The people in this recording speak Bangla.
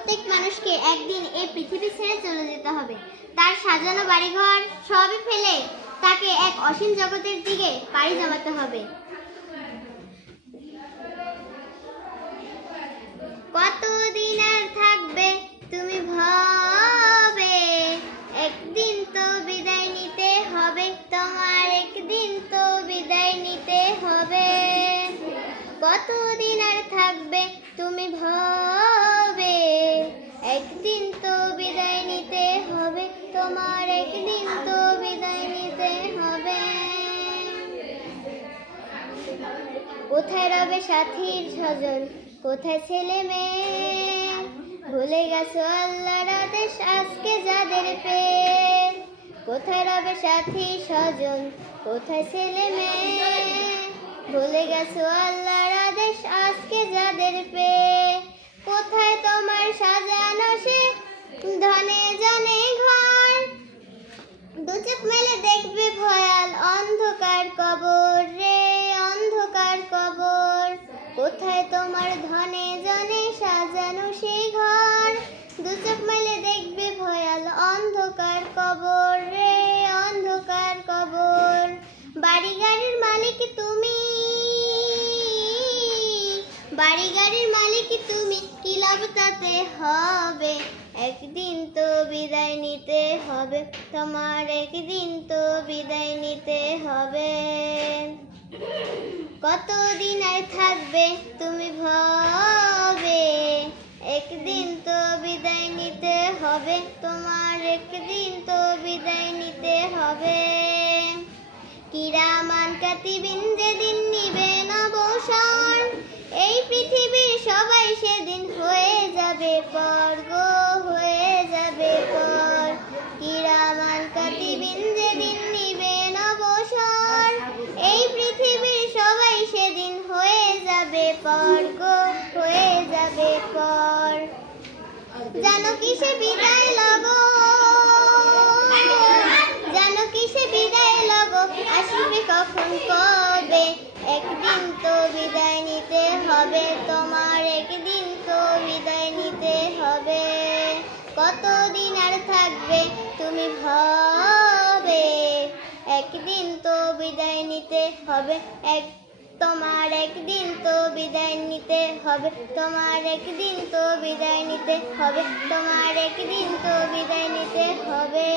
প্রত্যেক মানুষকে একদিন এই পৃথিবী ছেড়ে চলে যেতে হবে। তার সাজানো বাড়িঘর সবই ফেলে তাকে এক অসীম জগতের দিকে পাড়ি জমাতে হবে। কতদিন আর থাকবে তুমি ভবে, একদিন তো বিদায় নিতে হবে তোমার, একদিন তো বিদায় নিতে হবে। কতদিন আর থাকবে তুমি ভবে, একদিন তো বিদায় নিতে হবে তোমার, একদিন তো বিদায় নিতে হবে। কোথায় রবে সাথীর স্বজন, কোথায় ছেলে মেয়ে, ভুলে গেছো আল্লাহর আদেশ আজকে যাদের পেয়ে। কোথায় রবে সাথী স্বজন, কোথায় ছেলে মেয়ে, ভুলে গেছো আল্লাহর আদেশ আজকে যাদের পেয়ে। কোথায় তোমার সাজানো সে ধনে জনে ঘর, দু চোখ মেলে দেখবে ভয়াল অন্ধকার কবর রে, অন্ধকার কবর। কোথায় তোমার ধনে জনে সাজানো সেই ঘর, দু চোখ মেলে দেখবে ভয়াল অন্ধকার কবর রে, অন্ধকার কবর। বাড়ি গাড়ির মালিক তুমি, বাড়ি গাড়ির মালিক তুমি, কি লাভ তাতে হবে, একদিন তো বিদায় নিতে হবে তোমার, একদিন তো বিদায় নিতে হবে। কতদিন আর থাকবে তুমি ভবে, একদিন তো বিদায় নিতে হবে তোমার, একদিন তো বিদায় নিতে হবে। কিরামান কাতিবিন যেদিন নিবেন অবসর, এই পৃথিবীর সবাই সেদিন হয়ে যাবে পর গো, হয়ে যাবে পর। কিরামান কাতিবিন যেদিন নিবেন অবসর, এই পৃথিবীর সবাই সেদিন হয়ে যাবে পর গো, হয়ে যাবে পর। জানো কিসে বিদায় লগো, জানো কিসে বিদায় লগো, আসবে কখন কবে, একদিন তো বিদায় নিতে হবে তোমার, একদিন তো বিদায় নিতে হবে। কতদিন আর থাকবে তুমি ভবে, একদিন তো বিদায় নিতে হবে তোমার, একদিন তো বিদায় নিতে হবে তোমার, একদিন তো বিদায় নিতে হবে তোমার, একদিন তো বিদায় নিতে হবে।